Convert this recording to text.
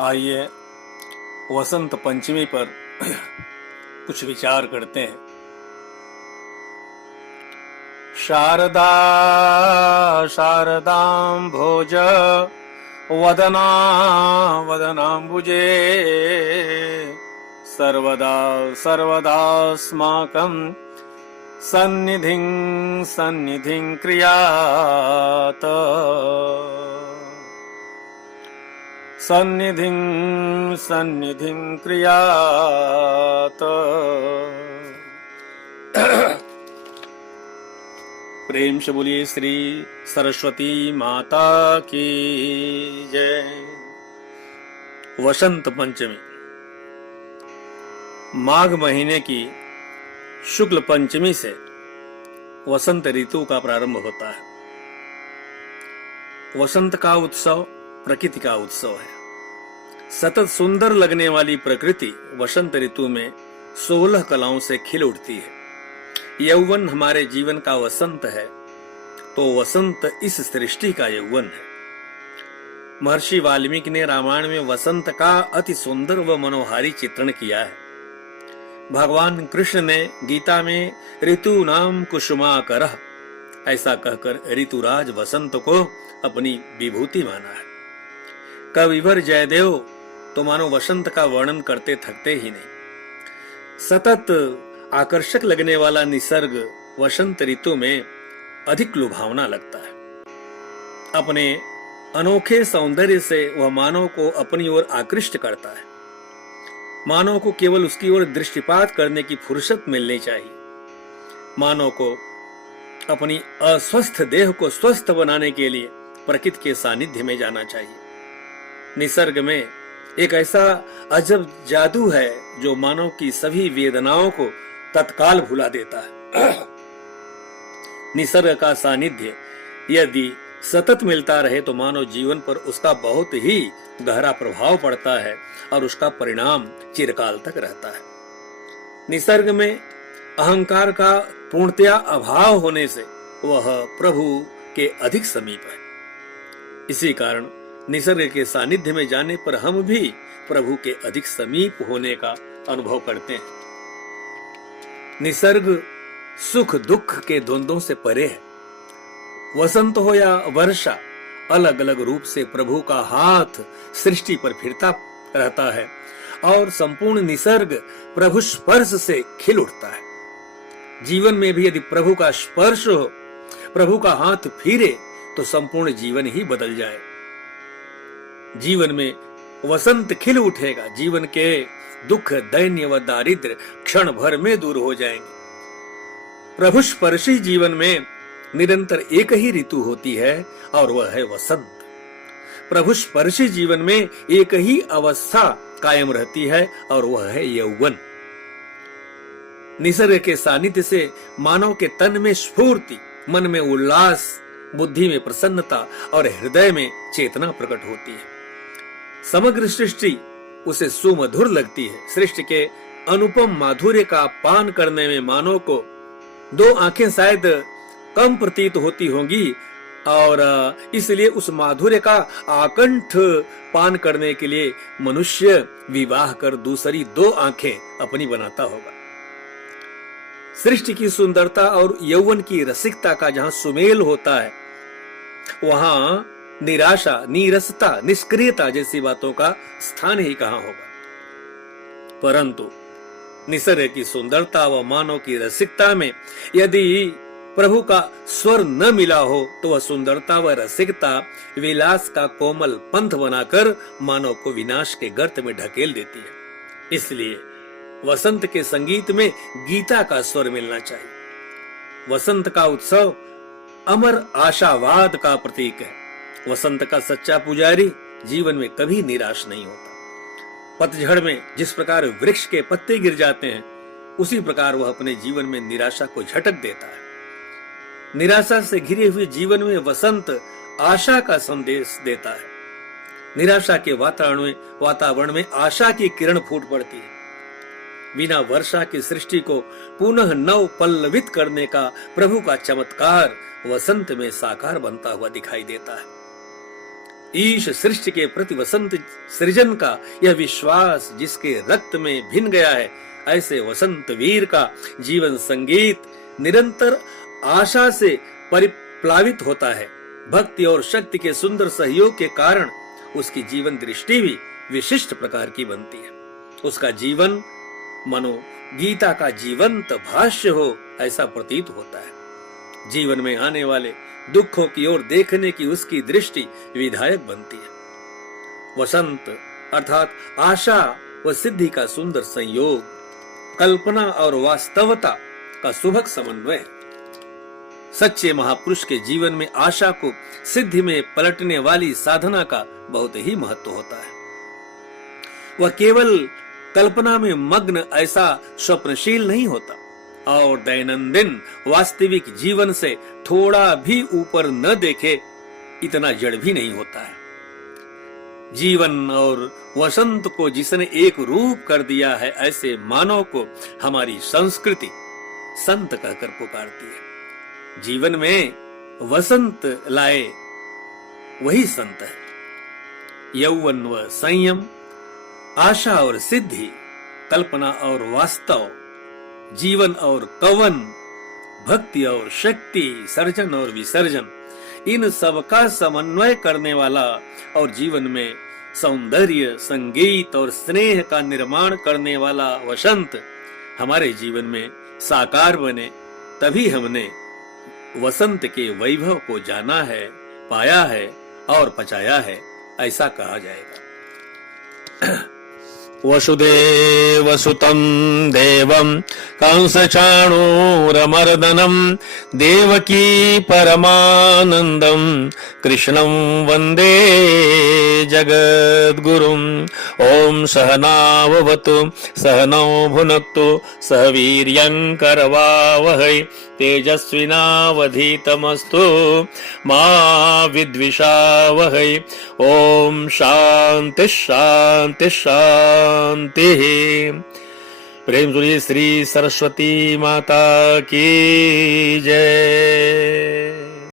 आइए वसंत पंचमी पर कुछ विचार करते हैं। शारदा शारदां भोज वदना वदनाम्बुजे सर्वदा सर्वदास्माकं सन्निधिं सन्निधिं क्रियात सन्निधिं सन्निधिं क्रियात। प्रेम से बोलिए श्री सरस्वती माता की जय। वसंत पंचमी माघ महीने की शुक्ल पंचमी से वसंत ऋतु का प्रारंभ होता है। वसंत का उत्सव प्रकृति का उत्सव है। सतत सुंदर लगने वाली प्रकृति वसंत ऋतु में 16 कलाओं से खिल उठती है। यौवन हमारे जीवन का वसंत है, तो वसंत इस सृष्टि का यौवन है। महर्षि वाल्मीकि ने रामायण में वसंत का अति सुंदर व मनोहारी चित्रण किया है। भगवान कृष्ण ने गीता में ऋतु नाम कुसुमाकरः ऐसा कहकर ऋतुराज वसंत को अपनी विभूति माना है। कविवर जयदेव तो मानो वसंत का वर्णन करते थकते ही नहीं। सतत आकर्षक लगने वाला निसर्ग वसंत ऋतु में अधिक लुभावना लगता है। अपने अनोखे सौंदर्य से वह मानव को अपनी ओर आकृष्ट करता है। मानव को केवल उसकी ओर दृष्टिपात करने की फुर्सत मिलनी चाहिए। मानव को अपनी अस्वस्थ देह को स्वस्थ बनाने के लिए प्रकृति के सानिध्य में जाना चाहिए। निसर्ग में एक ऐसा अजब जादू है जो मानव की सभी वेदनाओं को तत्काल भुला देता है। निसर्ग का सानिध्य यदि सतत मिलता रहे तो मानव जीवन पर उसका बहुत ही गहरा प्रभाव पड़ता है और उसका परिणाम चिरकाल तक रहता है। निसर्ग में अहंकार का पूर्णतया अभाव होने से वह प्रभु के अधिक समीप है। इसी कारण निसर्ग के सानिध्य में जाने पर हम भी प्रभु के अधिक समीप होने का अनुभव करते हैं। निसर्ग सुख दुख के द्वंद्वों से परे है। वसंत हो या वर्षा, अलग अलग रूप से प्रभु का हाथ सृष्टि पर फिरता रहता है और संपूर्ण निसर्ग प्रभु स्पर्श से खिल उठता है। जीवन में भी यदि प्रभु का स्पर्श हो, प्रभु का हाथ फिरे, तो संपूर्ण जीवन ही बदल जाए। जीवन में वसंत खिल उठेगा। जीवन के दुख दैन्य व दारिद्र्य क्षण भर में दूर हो जाएंगे। प्रभु स्पर्शी जीवन में निरंतर एक ही ऋतु होती है और वह है वसंत। प्रभु स्पर्शी जीवन में एक ही अवस्था कायम रहती है और वह है यौवन। निसर्ग के सानिध्य से मानव के तन में स्फूर्ति, मन में उल्लास, बुद्धि में प्रसन्नता और हृदय में चेतना प्रकट होती है। समग्र सृष्टि उसे सुमधुर लगती है। सृष्टि के अनुपम माधुर्य का पान करने में मानव को 2 आंखें शायद कम प्रतीत होती होंगी और इसलिए उस माधुर्य का आकंठ पान करने के लिए मनुष्य विवाह कर दूसरी 2 आंखें अपनी बनाता होगा। सृष्टि की सुंदरता और यौवन की रसिकता का जहां सुमेल होता है, वहां निराशा, नीरसता, निष्क्रियता जैसी बातों का स्थान ही कहां होगा। परंतु निसर्ग की सुंदरता व मानव की रसिकता में यदि प्रभु का स्वर न मिला हो तो वह सुंदरता व रसिकता विलास का कोमल पंथ बनाकर मानव को विनाश के गर्त में ढकेल देती है। इसलिए वसंत के संगीत में गीता का स्वर मिलना चाहिए। वसंत का उत्सव अमर आशावाद का प्रतीक है। वसंत का सच्चा पुजारी जीवन में कभी निराश नहीं होता। पतझड़ में जिस प्रकार वृक्ष के पत्ते गिर जाते हैं, उसी प्रकार वह अपने जीवन में निराशा को झटक देता है। निराशा से घिरे हुए जीवन में वसंत आशा का संदेश देता है। निराशा के वातावरण में आशा की किरण फूट पड़ती है। बिना वर्षा की सृष्टि को पुनः नव पल्लवित करने का प्रभु का चमत्कार वसंत में साकार बनता हुआ दिखाई देता है। ईश सृष्टि के प्रति वसंत सृजन का यह विश्वास जिसके रक्त में भिन गया है, ऐसे वसंत वीर का जीवन संगीत निरंतर आशा से परिप्लावित होता है। भक्ति और शक्ति के सुंदर सहयोग के कारण उसकी जीवन दृष्टि भी विशिष्ट प्रकार की बनती है। उसका जीवन मनो गीता का जीवंत भाष्य हो ऐसा प्रतीत होता है। जीवन में आने वाले दुखों की ओर देखने की उसकी दृष्टि विधायक बनती है। वसंत अर्थात आशा व सिद्धि का सुंदर संयोग, कल्पना और वास्तवता का सुभग समन्वय। सच्चे महापुरुष के जीवन में आशा को सिद्धि में पलटने वाली साधना का बहुत ही महत्व होता है। वह केवल कल्पना में मग्न ऐसा स्वप्नशील नहीं होता और दैनंदिन वास्तविक जीवन से थोड़ा भी ऊपर न देखे इतना जड़ भी नहीं होता है। जीवन और वसंत को जिसने एक रूप कर दिया है, ऐसे मानव को हमारी संस्कृति संत कहकर पुकारती है। जीवन में वसंत लाए वही संत है। यौवन व संयम, आशा और सिद्धि, कल्पना और वास्तव, जीवन और कवन, भक्ति और शक्ति, सर्जन और विसर्जन, इन सब का समन्वय करने वाला और जीवन में सौंदर्य, संगीत और स्नेह का निर्माण करने वाला वसंत हमारे जीवन में साकार बने, तभी हमने वसंत के वैभव को जाना है, पाया है और पचाया है, ऐसा कहा जाएगा। वसुदेवसुतं देवं कंसचाणूरमर्दनं देवकी परमानन्दं कृष्णं वन्दे जगद्गुरुं। ॐ सहनाववतु सहनौ भुनक्तु सह वीर्यं करवावहै तेजस्विनावधीतमस्तु मा विद्विषावहै। ॐ शान्ति शान्ति शान्ति। प्रेम सुनिए श्री सरस्वती माता की जय।